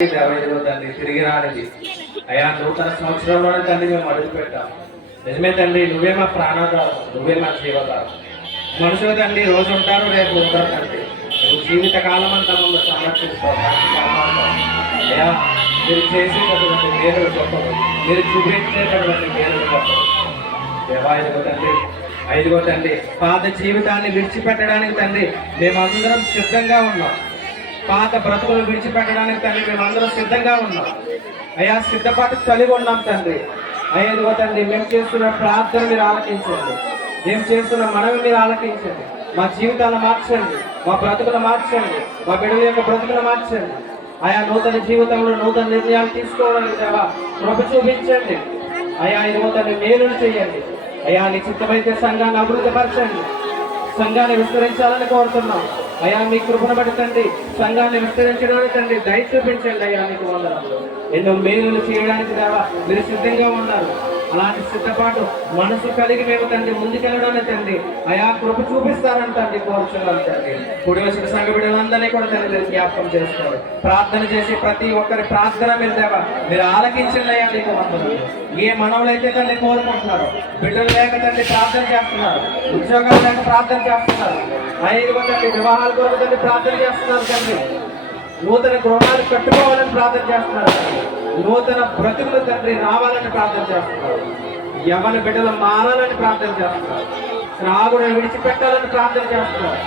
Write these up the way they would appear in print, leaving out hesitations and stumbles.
దేవాలయంలో తండ్రి తిరిగి రానిది అయా నూతన సంవత్సరంలోనే తండ్రి మేము అడుగు పెట్టాం. నిజమే తండ్రి, నువ్వే మా ప్రాణాధారం, నువ్వే మా జీవధారం. మనుషులు తండ్రి రోజు ఉంటారు, రేపు ఉంటారు తండ్రి. నువ్వు జీవిత కాలం అంతా మమ్మల్ని సంరక్షిస్తావు. అయ్యా మీరు చేసేటటువంటి మేలులు గొప్పలు, మీరు చూపించేటటువంటి మేలులు గొప్పలు. దేవాలయంలో తండ్రి ఐదుగో తండ్రి పాత జీవితాన్ని విడిచిపెట్టడానికి తండ్రి మేమందరం సిద్ధంగా ఉన్నాం. పాత బ్రతుకులు విడిచిపెట్టడానికి తండ్రి మేమందరం సిద్ధంగా ఉన్నాం. అయ్యా సిద్ధపాటు కలిగి ఉన్నాం తండ్రి. ఐదుగో తండ్రి మేము చేస్తున్న ప్రార్థన మీరు ఆలకించండి, మేము చేస్తున్న మనవి మీరు ఆలకించండి. మా జీవితాలను మార్చండి, మా బ్రతుకులు మార్చండి, మా బిడ్డల యొక్క బ్రతుకులు మార్చండి. ఆయా నూతన జీవితంలో నూతన నిర్ణయాలు తీసుకోవడానికి దేవా కృప చూపించండి. అయా ఐదుగో తండ్రి మేలులు చేయండి. అయ్యా నీ చిత్తమైతే సంఘాన్ని అభివృద్ధి పరచండి, సంఘాన్ని విస్తరించాలని కోరుతున్నాం. అయ్యా మీ కృపను బట్టి తండ్రి సంఘాన్ని విస్తరించడానికి తండ్రి దయ చూపించండి. అయ్యా మీకు వందనాలు. ఎన్నో మేలులు చేయడానికి దేవా మీరు సిద్ధంగా ఉన్నారు. అలాంటి సిద్ధపాటు మనసు కలిగి మేము తండ్రి ముందుకెళ్ళడానికి తండ్రి అయా కృప చూపిస్తారని తండ్రి కోరుచున్నాను తండ్రి. కూడి వచ్చిన సంఘ బిడ్డలందరినీ కూడా తండ్రి జ్ఞాపకం చేసుకోవాలి. ప్రార్థన చేసి ప్రతి ఒక్కరి ప్రార్థన మీరు దేవా మీరు ఆలకించండి. అయ్యా మీకు వందనాలు. ఏ మనవులు అయితే తండ్రి కోరుకుంటున్నారు, బిడ్డలు లేక తండ్రి ప్రార్థన చేస్తున్నారు, ఉద్యోగాలు లేక ప్రార్థన చేస్తున్నారు, ఐదుగురు తండ్రి వివాహాల కొరకు తండ్రి ప్రార్థన చేస్తున్నారు తండ్రి, నూతన గృహాలు కట్టుకోవాలని ప్రార్థన చేస్తున్నారు, నూతన బ్రతుకులు తండ్రి రావాలని ప్రార్థన చేస్తున్నారు, యవన బిడ్డలు మారాలని ప్రార్థన చేస్తున్నారు, త్రాగుని విడిచిపెట్టాలని ప్రార్థన చేస్తున్నారు,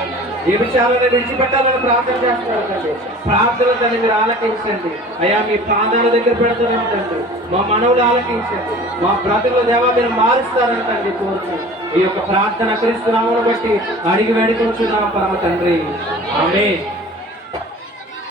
వ్యభిచారాన్ని విడిచిపెట్టాలని ప్రార్థన చేస్తున్నారు తండ్రి. ప్రార్థన తండ్రి మీరు ఆలకించండి. అయ్యా మీ ప్రాంతాల దగ్గర పెడుతున్నాం తండ్రి, మా మనవులు ఆలకించండి, మా బ్రతుకుల దేవా మీరు మారుస్తారని తండ్రి కోరుచు ఈ యొక్క ప్రార్థన క్రీస్తు నామమును బట్టి అడిగి వేడుకొంచున్నాం పరమ తండ్రి. ఆమేన్.